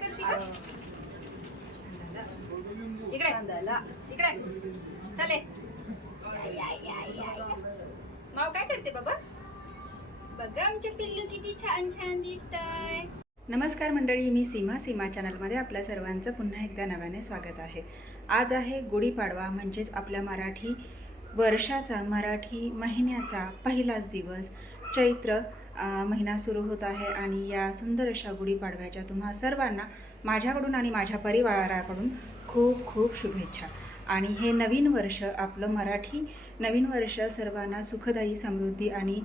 करते इकडे इकडे चले माव काय करते बाबा बघा आमच्या पिल्लू किती छान छान दिसतंय. नमस्कार मंडळी, मी सीमा चॅनलमध्ये आपल्या सर्वांचं पुन्हा एकदा नव्याने स्वागत आहे. आज आहे गुढीपाडवा, म्हणजेच आपल्या मराठी वर्षाचा, मराठी महिन्याचा पहिलाच दिवस. चैत्र महिना सुरू होत आहे आणि या सुंदर अशा गुढीपाडव्याच्या तुम्हा सर्वांना माझ्याकडून आणि माझ्या परिवाराकडून खूप खूप शुभेच्छा. आणि हे नवीन वर्ष, आपलं मराठी नवीन वर्ष सर्वांना सुखदायी, समृद्धी आणि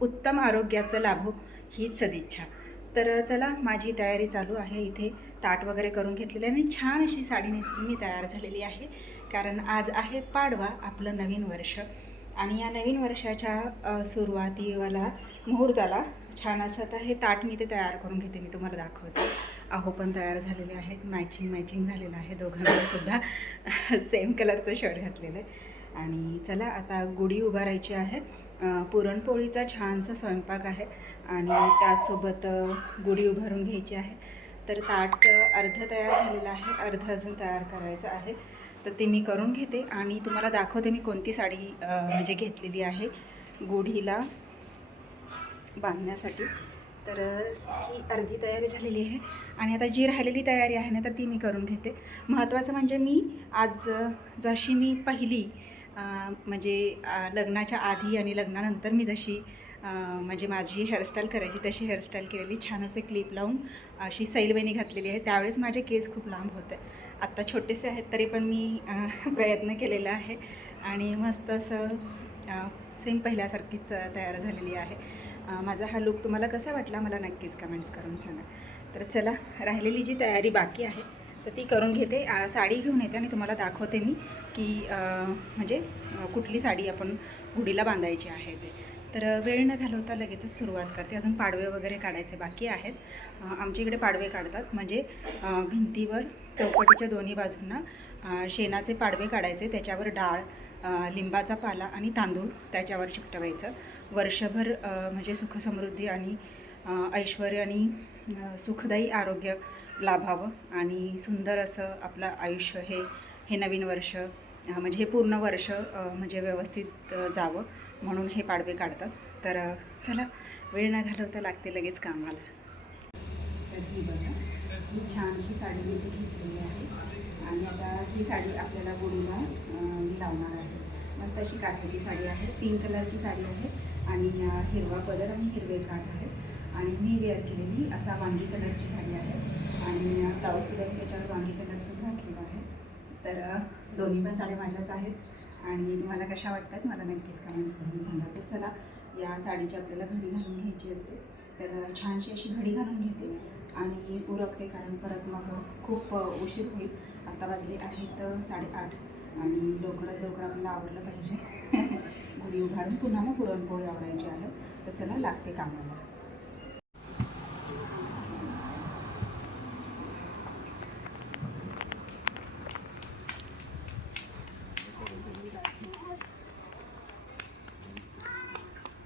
उत्तम आरोग्याचं लाभो हीच सदिच्छा. तर चला, माझी तयारी चालू आहे. इथे ताट वगैरे करून घेतलेलं आहे आणि छान अशी साडी नेसून मी तयार झालेली आहे, कारण आज आहे पाडवा, आपलं नवीन वर्ष. आणि या नवीन वर्षाच्या सुरुवातीला मुहूर्ताला छान असं आता हे ताट मी ते तयार करून घेते, मी तुम्हाला दाखवते. अहो पण तयार झालेले आहेत, मॅचिंग झालेलं आहे दोघांना सुद्धा. सेम कलरचं शर्ट घातलेलं आहे. आणि चला आता गुढी उभारायची आहे. पुरणपोळीचा छानसा स्वयंपाक आहे आणि त्यासोबत गुढी उभारून घ्यायची आहे. तर ताट अर्ध तयार झालेलं आहे, अर्ध अजून तयार करायचं आहे. तर ते मी करून घेते आणि तुम्हाला दाखवते मी कोणती साडी म्हणजे घेतलेली आहे गुढीला बांधण्यासाठी. तर ही अर्धी तयारी झालेली आहे आणि आता जी राहिलेली तयारी आहे ना, तर ती मी करून घेते. महत्त्वाचं म्हणजे मी आज जशी मी पहिली म्हणजे लग्नाच्या आधी आणि लग्नानंतर मी जशी म्हणजे माझी हेअरस्टाईल करायची तशी हेअरस्टाईल केलेली, छान असे क्लिप लावून अशी सैलवेणी घातलेली आहे. त्यावेळेस माझे केस खूप लांब होते, आत्ता छोटेसे आहेत तरी पण मी प्रयत्न केलेला आहे आणि मस्त असं सेम पहिल्यासारखीच तयार झालेली आहे. माझा हा लूक तुम्हाला कसा वाटला मला नक्कीच कमेंट्स करून सांगा. तर चला, राहिलेली जी तयारी बाकी आहे तर ती करून घेते. साडी घेऊन येते आणि तुम्हाला दाखवते मी की म्हणजे कुठली साडी आपण गुढीला बांधायची आहे ते. तर वेळ न घालवता लगेचच सुरुवात करते. अजून पाडवे वगैरे काढायचे बाकी आहेत. आमच्या इकडे पाडवे काढतात, म्हणजे भिंतीवर चौकटीच्या दोन्ही बाजूंना शेणाचे पाडवे काढायचे, त्याच्यावर डाळ, लिंबाचा पाला आणि तांदूळ त्याच्यावर चिकटवायचं. वर्षभर म्हणजे सुखसमृद्धी आणि ऐश्वर्य आणि सुखदायी आरोग्य लाभावं आणि सुंदर असं आपलं आयुष्य हे नवीन वर्ष म्हणजे हे पूर्ण वर्ष म्हणजे व्यवस्थित जावं म्हणून हे पाडवे काढतात. तर चला, वेळ न घालवता लागते लगेच कामाला. तर ही बघा, ही छानशी साडी मी घेतलेली आहे आणि आता ही साडी आपल्याला गुढीला मी लावणार आहे. मस्त अशी काठाची साडी आहे, पिंक कलरची साडी आहे आणि हिरवा पदर आणि हिरवे काठ आहे. आणि मी वेअर केलेली असा वांगी कलरची साडी आहे आणि ब्लाऊजसुद्धा त्याच्यावर वांगी कलरचंच घातलेलं आहे. तर दोन्ही पण साड्या माझ्याच आहेत आणि तुम्हाला कशा वाटतात मला नक्कीच कमेंट्स करून सांगा. तर चला, या साडीची आपल्याला घडी घालून घ्यायची असते. तर छानशी अशी घडी घालून घेते आणि उरकते, कारण परत मग खूप उशीर होईल. आत्ता वाजले आहेत 8:30 आणि लवकरात लवकर आपल्याला आवरलं पाहिजे. गुढी उभारून पुन्हा मग पुरणपोळी आवरायची आहे. तर चला, लागते कामाला.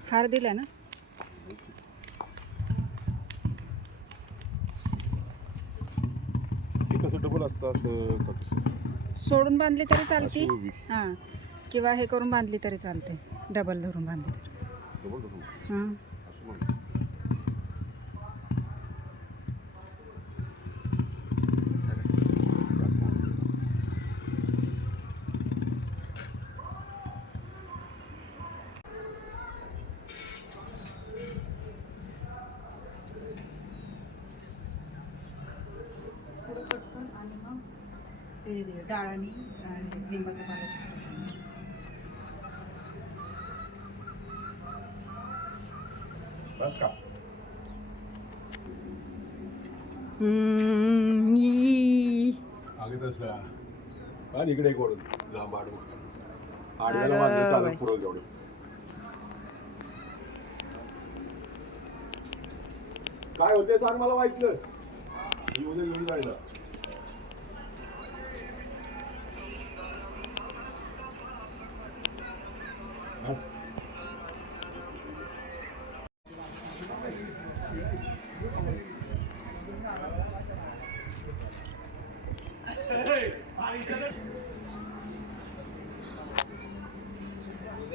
हार दिला ना, कसं डबल असतं असं सोडून बांधली तरी चालते. हां, किंवा हे करून बांधली तरी चालते, डबल धरून बांधली तरी. हां, आणि मग ते डाळ आणि लिंबाचा पाल्याची बस का आगे तसं आणि इकडे एक ओढून लांब आडव्याला बांधलं चालत पुरवलं तेवढं. काय होते सांग मला, वाईटलं उद्या घेऊन जायला.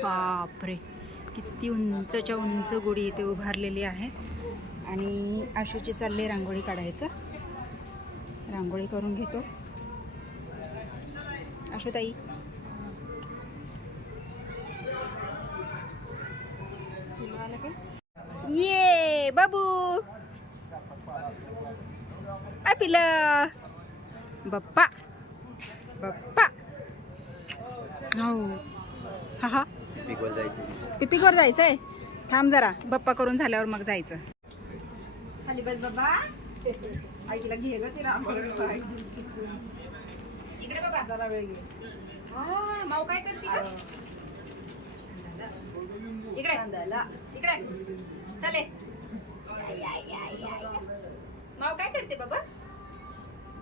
बापरे, किती उंचच्या उंच गुढी इथे उभारलेली आहे. आणि आशूची चालली रांगोळी काढायचं. रांगोळी करून घेतो. आशूताई, ये बाबू पिलं बाप्पा बाप्पा. हो हा हा, पिपिकवर जायचंय. थांब जरा, बाप्पा करून झाल्यावर मग जायचं. खाली बस बाबा. आईला घे ग तिला. इकडे बाबा जरा वेळ घे. माऊ काय करते का? इकडे इकडे चले. माऊ काय करते बाबा?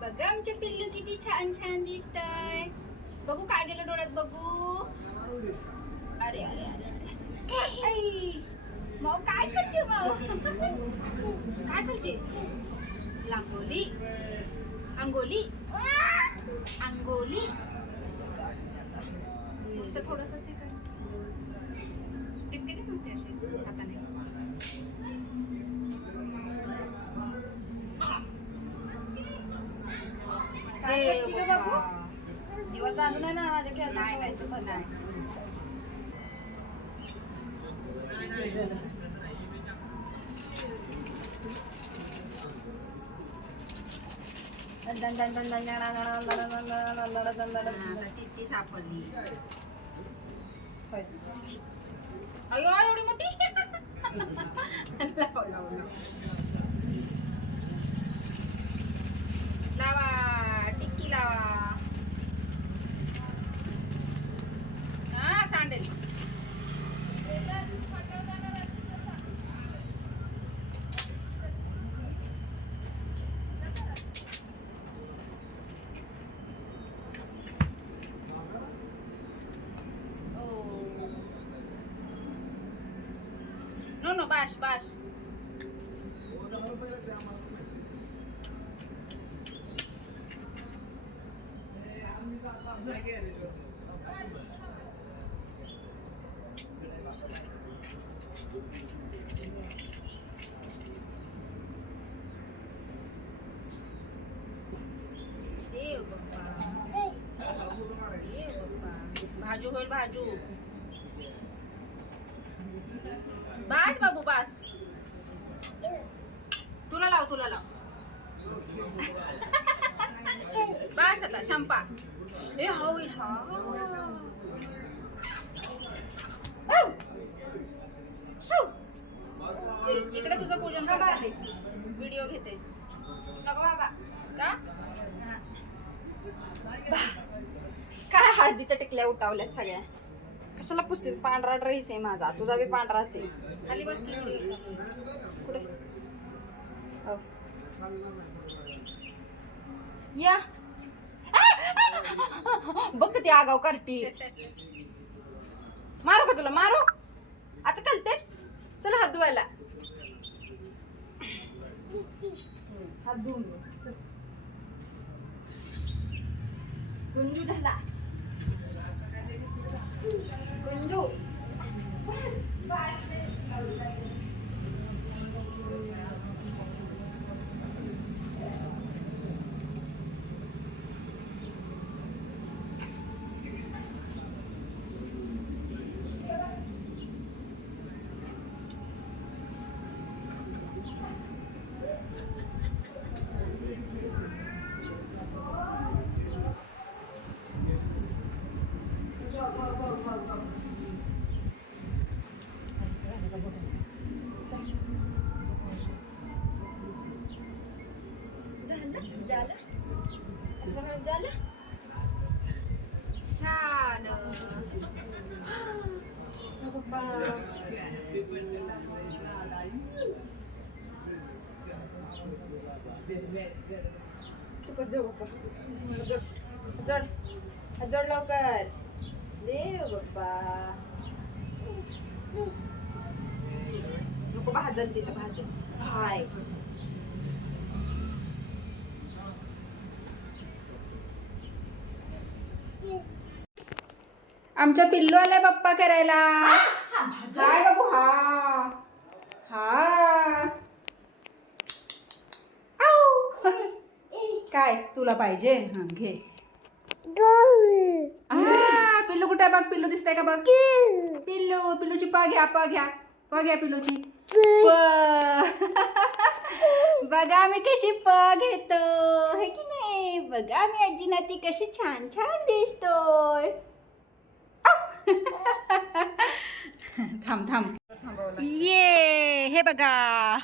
बघा आमचे पिल्लू किती छान छान दिसतंय. बघू काय गेलं डोळ्यात बघू. अरे अरे अरे अरे, माऊ काय करते? माऊ काय करते? लांगोली अंगोली अंगोली. नुसतं थोडंसंच हे कर. टिपके दे नुसते असे हाताने. काय करते गं बाबू? दिवा चालू नाही ना माझ्या केसाचं व्हायचं पण नाही. ती सापडली. अयो एवढी मोठी. लावा टिक्की लावा. हा सांडेल. नो नो बाश बाश. देव बाप्पा, देव बाप्पा. भाजू होईल भाजू. बास बाबू बास. तुला लाव तुला लाव. बास आता शंपा. ए होईल हा. इकडे तुझं पूजन करते. व्हिडिओ घेते. नको बाबा का? काय हळदीच्या टिकल्या उठावल्यात सगळ्या. कशाला पुसतेस? पांढरा ड्रेस आहे माझा, तुझा बी पांढराच आहे. खाली बस की. कुठे या बघ ती आगाव करती. मारू का तुला? मारू आता कळते. चल हात धुवायला. हात धुवून गुंजू झाला. गुंजू झालं छान. जड जड लवकर. देव बाप्पा. नको भाजल तिथं भाजल. हाय आमच्या पिल्लू आलाय पप्पा करायला. हाय बाबू. हा हा. आऊ. काय तुला पाहिजे? हा घे. पिल्लू कुठे आहे बघ. पिल्लू दिसतंय का बघ. पिल्लू. पिल्लूची पा घ्या. पा घ्या. पा घ्या पिल्लूची. बघा आम्ही कशी प घेतो हे की नाही. बघा आम्ही आजी नाती कशी छान छान दिसतोय. थांब थांब. ये हे बघा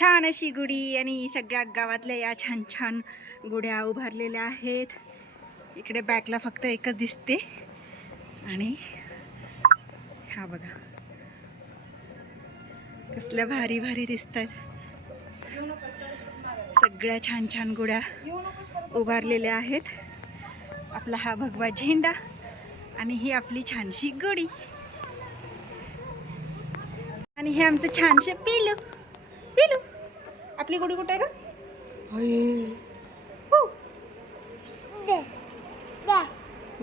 छान अशी गुढी आणि सगळ्या गावातल्या या छान छान गुढ्या उभारलेल्या आहेत. इकडे बॅकला फक्त एकच दिसते आणि हा बघा कसल्या भारी भारी दिसत आहेत. सगळ्या छान छान गुढ्या उभारलेल्या आहेत. आपला हा भगवा झेंडा आणि ही आपली छानशी गुढी आणि हे आमचं छानसे पिलू. पिलू आपली गुढी कुठे आहे का?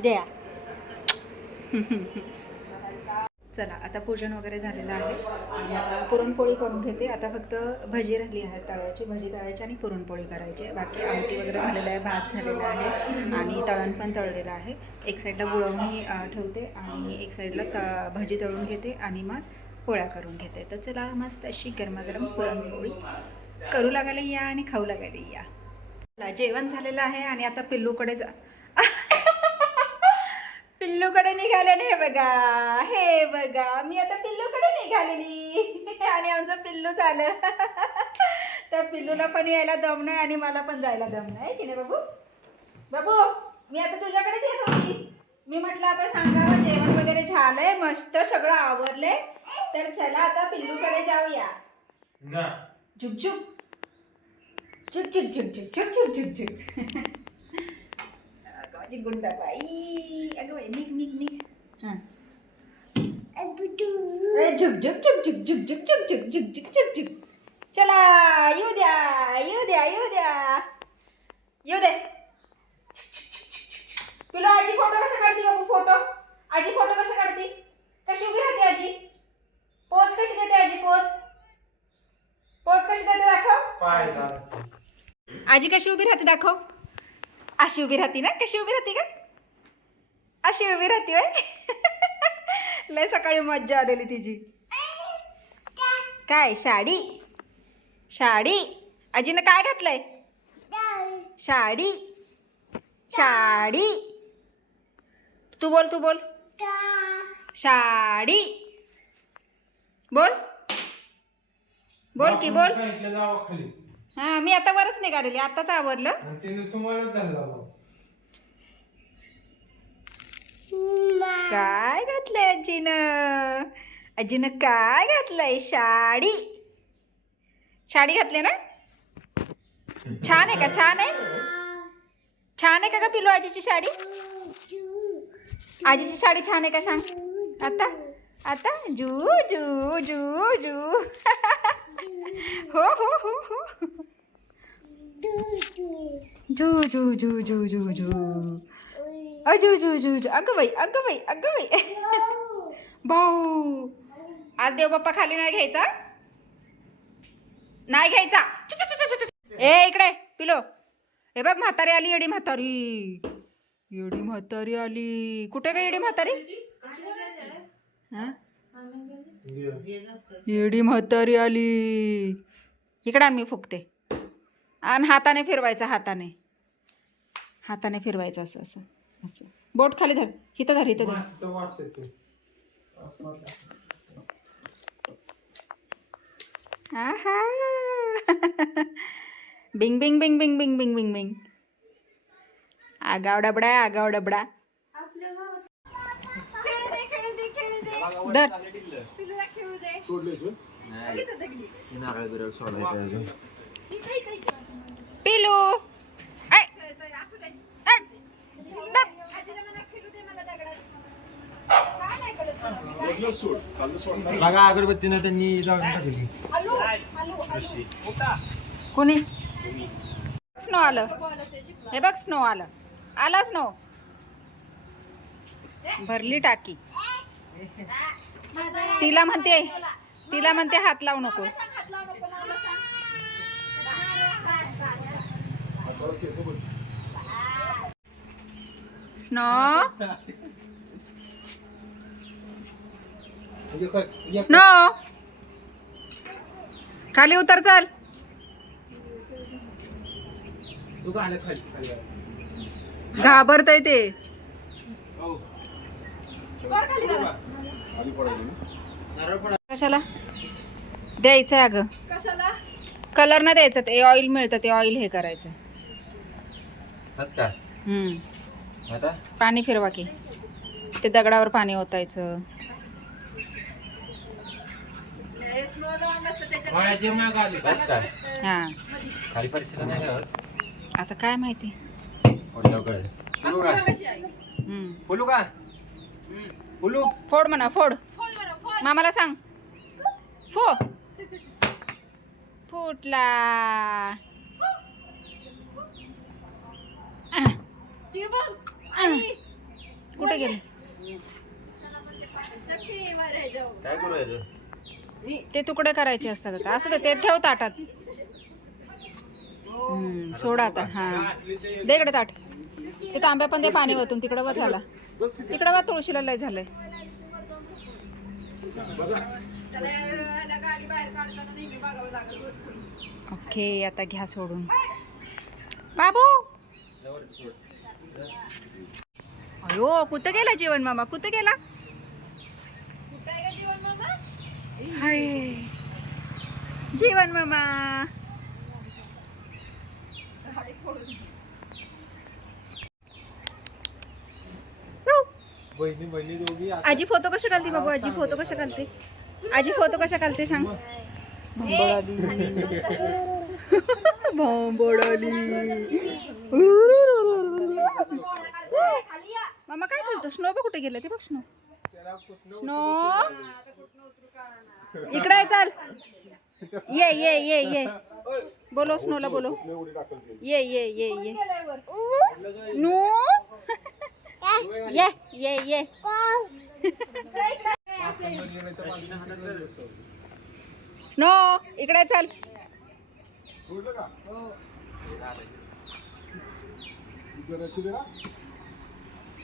द्या. चला आता पूजन वगैरे झालेलं आहे आणि आता पुरणपोळी करून घेते. आता फक्त भजी राहिली आहे तळायची. भजी तळायची आणि पुरणपोळी करायची. बाकी आमटी वगैरे झालेलं आहे. भात झालेला आहे आणि तळण पण तळलेलं आहे. एक साईडला गुळवणी ठेवते आणि एक साईडला भजी तळून घेते आणि मग पोळ्या करून घेते. तर चला मस्त अशी गरमागरम पुरणपोळी करू लागायला या आणि खाऊ लागायला या. चला जेवण झालेलं आहे आणि आता पिल्लूकडे जा. पिल्लूकडे निघाले हे बघा. हे बघा मी आता पिल्लूकडे निघालेली आणि आमचं पिल्लू झालं. त्या पिल्लूला पण यायला दम नाही आणि मला पण जायला दम नाही की नाही बाबू. बाबू मी आता तुझ्याकडेच येत होती. मी म्हटलं आता सांगावं जेवण वगैरे झालंय मस्त सगळं आवरलंय तर चला आता पिल्लूकडे जाऊया. झुकझुक झुक झुक झुक झुक झुक झुक झुक झुक. माझी गुंडा बाई. अगं बाई निघ निघ निघ. हां झुक झुक झुक झुक झुक झुक झुक झुक झुक झुक झुक झुक. चला येऊ द्या येऊ द्या येऊ द्या येऊ दे. पिलो आजी फोटो कसा काढते बाबू. फोटो आजी फोटो कसा काढते. कशी उभी राहते आजी. पोज कशी देते आजी. पोज पोज कशी देते दाखव. आजी कशी उभी राहते दाखव. अशी उभी राहते ना. कशी उभी राहते का. अशी उभी राहते बाई. लय सकाळी मज्जा आलेली तिची. काय साडी. साडी आजीनं काय घातलंय. साडी साडी. तू बोल तू बोल. साडी बोल बोल की बोल. हा मी आता वरच निघालेली. आताच आवरलं. काय घातलंय आजीनं. आजीनं काय घातलंय. साडी. साडी घातली ना. छान आहे का. छान आहे. छान आहे का पिलू आजीची साडी. आजीची साडी छान आहे का सांग आता. आता जू जू जू जू. हो हो हो हो. जू जू जू जू जू जू. अजू जू जू जू. अगं बाई अगं बाई अगं बाई. भाऊ आज देव बाप्पा खाली नाही घ्यायचा. नाही घ्यायचा. ए इकडे पिलो. हे बघ म्हातारी आली. येडी म्हातारी. येडी म्हातारी आली. कुठे का येडी म्हातारी. येडी म्हातारी आली. इकडे आण मी फुकते. आणि हाताने फिरवायचा. हाताने हाताने फिरवायचं असं असं असं. बोट खाली धर. इथं धर इथं धर. आहा. बिंग बिंग बिंग बिंग बिंग बिंग बिंग बिंग. आगाव डबडा आगाव डबडा. धर. पिलू बघा अगरबत्तीनं त्यांनी जाळून टाकली. कोणी. स्नो आलं. हे बघ स्नो आलं. आला स्नो. भरली टाकी. तिला म्हणते हात लावू नकोस. स्नो स्नो खाली उतर चल. घाबरतय ते. कशाला द्यायचंय अगं? कशाला? कलर ना द्यायचं, ते ऑइल मिळतं, ते ऑइल हे करायचं. आता पाणी फिरवा की ते दगडावर पाणी ओतायचं. बस काय हा खाली परीक्षा नाही का? आता काय माहिती. बोलू का? बोलू फोड म्हणा, फोड. मामाला सांग फुटला. कुठे गेले काय बोलायचं? ते? तुकडे करायचे असतात आता. असू दे, ते ठेव ताटात. सोडा आता. हा दे इकडे ताट. ते तांब्या पण दे पाणी वतून. तिकडं वर झाला, तिकडं वर तुळशीला लय झालंय. ओके आता घ्या सोडून. बाबू अयो कुठं गेला जीवन मामा? कुठं गेला? हाय जीवन मामा. बहिणी दोघी आजी फोटो कशा घालते बाबू? आजी फोटो कशा घालते? आजी फोटो कशा घालते सांग. भोंबोडाली. मामा काय करतो? स्नो बघ कुठे गेलं ते बघ. स्नो इकडे चल. ये ये ये ये बोलो स्नोला, बोलो. ये ये ये ये नो ये ये ये. स्नो इकडे चल.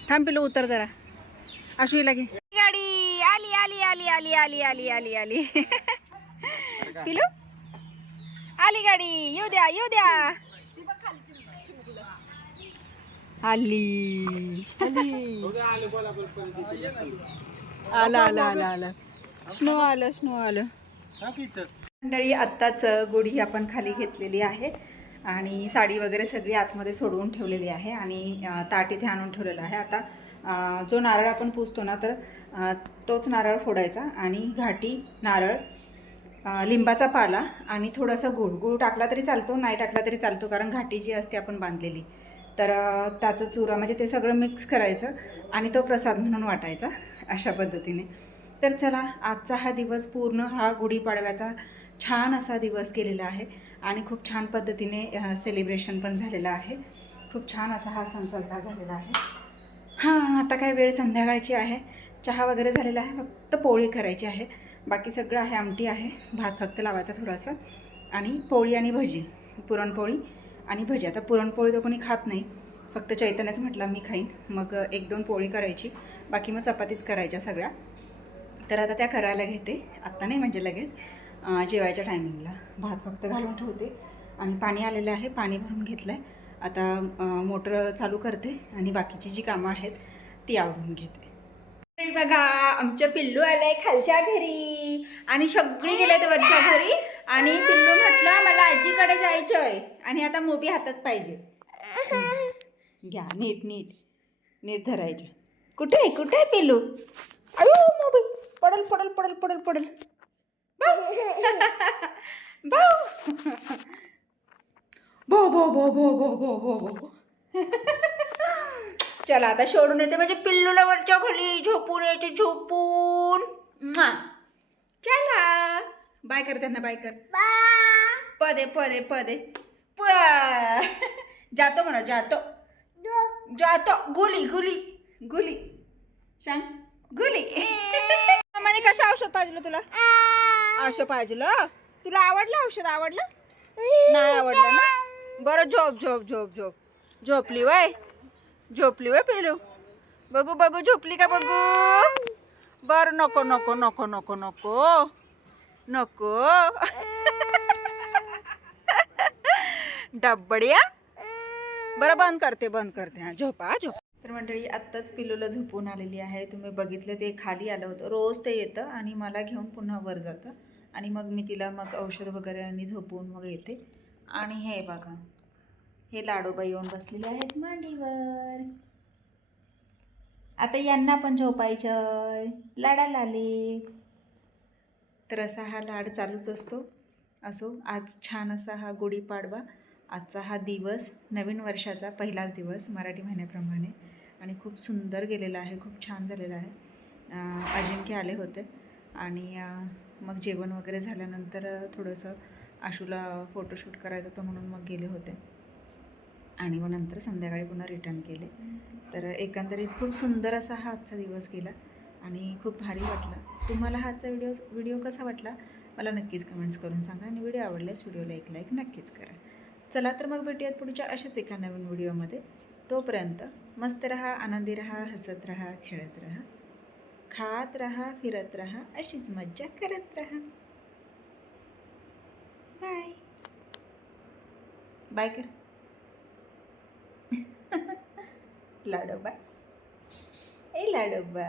थांब पिलू, उतर जरा. अश्विला घे गाडी. आली आली आली आली आली आली आली आली. पिलू आली गाडी. येऊ द्या येऊ द्या. आली आला आला आला आला. स्नो आलं स्नो आलं. मंडळी आत्ताच गुढी आपण खाली घेतलेली आहे आणि साडी वगैरे सगळी आतमध्ये सोडवून ठेवलेली आहे आणि ताट इथे आणून ठेवलेलं आहे. आता जो नारळ आपण पुसतो ना, तर तोच नारळ फोडायचा आणि घाटी नारळ, लिंबाचा पाला आणि थोडासा गूळ टाकला तरी चालतो, नाही टाकला तरी चालतो, कारण घाटी जी असते आपण बांधलेली, तर त्याचं चुरा म्हणजे ते सगळं मिक्स करायचं आणि तो प्रसाद म्हणून वाटायचा अशा पद्धतीने. तर चला, आजचा हा दिवस पूर्ण हा गुढीपाडव्याचा छान असा दिवस गेलेला आहे आणि खूप छान पद्धतीने सेलिब्रेशन पण झालेलं आहे. खूप छान असा हा सण साजरा झालेला आहे. हां, आता काय वेळ संध्याकाळची आहे. चहा वगैरे झालेला आहे, फक्त पोळी करायची आहे. बाकी सगळं आहे, आमटी आहे, भात फक्त लावायचा थोडासा आणि पोळी आणि भजी, पुरणपोळी आणि भजी. आता पुरणपोळी तर कोणी खात नाही, फक्त चैतन्यच म्हटलं मी खाईन, मग 1-2 पोळी करायची, बाकी मग चपातीच करायच्या सगळ्या. तर आता त्या करायला घेते, आत्ता नाही म्हणजे लगेच जेवायच्या टायमिंगला. भात फक्त घालून ठेवते आणि पाणी आलेलं आहे, पाणी भरून घेतलं आहे. आता मोटर चालू करते आणि बाकीची जी कामं आहेत ती आवरून घेते. बघा, आमचं पिल्लू आलं आहे खालच्या घरी आणि सगळी गेले वरच्या घरी आणि पिल्लू म्हटलं मला आजीकडे जायचं आहे आणि आता मोबी हातात पाहिजे. घ्या, नीट नीट नीट धरायचं. कुठे आहे पिल्लू? अयो मोबी पडल पडल पडल पडल पडल. भो भो भो भो भो भो भो भो. चला आता सोडून येते, म्हणजे पिल्लूला वरच्या खाली झोपून यायचे, झोपून. चला बाय कर त्यांना, बाय कर. पदे पदे पदे जातो म्हणा, जातो जातो. गुली गुली गुली सांग गुली. मामाने कशा औषध पाहिजे तुला? औषध पाहिजे. तुला आवडलं औषध? आवडलं नाही आवडलं ना? बरं झोप झोप झोप झोप. झोपली वय? झोपली वय पिलू? बघू बघू झोपली का बघू. बरं नको नको नको नको नको नको. डब्बड्या. बरं बंद करते हा. झोपा झोप. तर मंडळी आत्ताच पिलूला झोपून आलेली आहे. तुम्ही बघितलं ते खाली आलं होतं. रोज ते येतं आणि मला घेऊन पुन्हा वर जातं आणि मग मी तिला मग औषध वगैरे आणि झोपवून मग येते. आणि हे बघा हे लाडोबा येऊन बसलेले आहेत मांडीवर. आता यांना पण झोपायचं. लाडाला आले. तर असा हा लाड चालूच असतो. असो आज छान असा हा गुढीपाडवा. आजचा हा दिवस नवीन वर्षाचा पहिलाच दिवस मराठी महिन्याप्रमाणे आणि खूप सुंदर गेलेला आहे. खूप छान झालेला आहे. अजिंक्य आले होते आणि मग जेवण वगैरे झाल्यानंतर थोडंसं आशूला फोटोशूट करायचं होतं म्हणून मग गेले होते आणि मग नंतर संध्याकाळी पुन्हा रिटर्न केले. तर एकंदरीत खूप सुंदर असा हा आजचा दिवस गेला आणि खूप भारी वाटला. तुम्हाला हा आजचा व्हिडिओ कसा वाटला मला नक्कीच कमेंट्स करून सांगा आणि व्हिडिओ आवडल्यास व्हिडिओला एक लाईक नक्कीच करा. चला तर मग भेटूयात पुढच्या अशाच एका नवीन व्हिडिओमध्ये. तोपर्यंत मस्त रहा, आनंदी रहा, हसत रहा, खेळत रहा, खात रहा, फिरत रहा, अशीच मज्जा करत रहा. बाय बाय कर. लाडोबा ए लाडोबा.